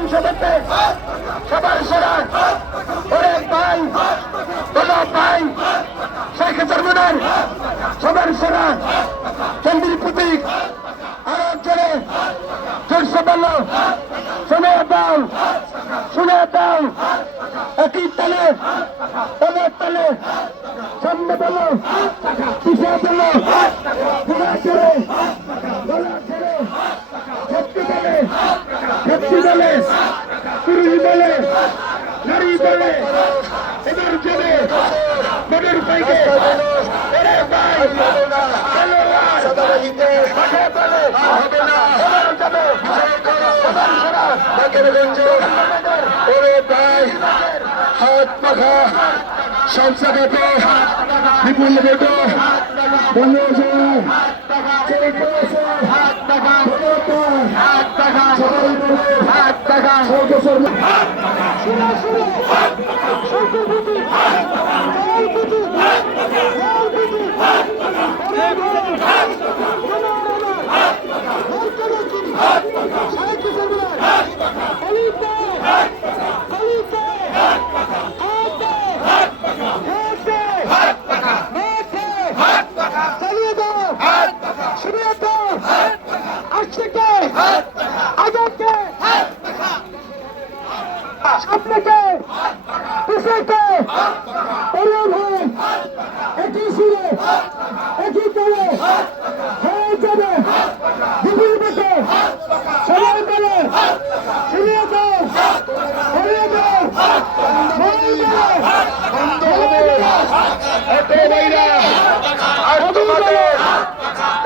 সংসদেতে সবার সেরা ওরে ভাই বলো ভাই শেখ চরমনের সবার সেরা কেন্দ্রীয় প্রতীক আরো জোরে জোরসে বলো শুনে দাও একই তালে তালে সামনে বলো পিছিয়ে বলো ঘোড়া ছেড়ে গলা ছেড়ে শক্তি বলে পুরুষ বলে নারী বলে এবার যাবে মোটর সাইকেল হাত পাখা সংস্থাগত বিপুল বেদ আপনাকে পিছাইতে একই সুরে একই তালে হয়ে যাবে বিপুল বেটে সবাই বলে শুনিয়ে দাও হরিয়ে দাও বন্ধ হবে না।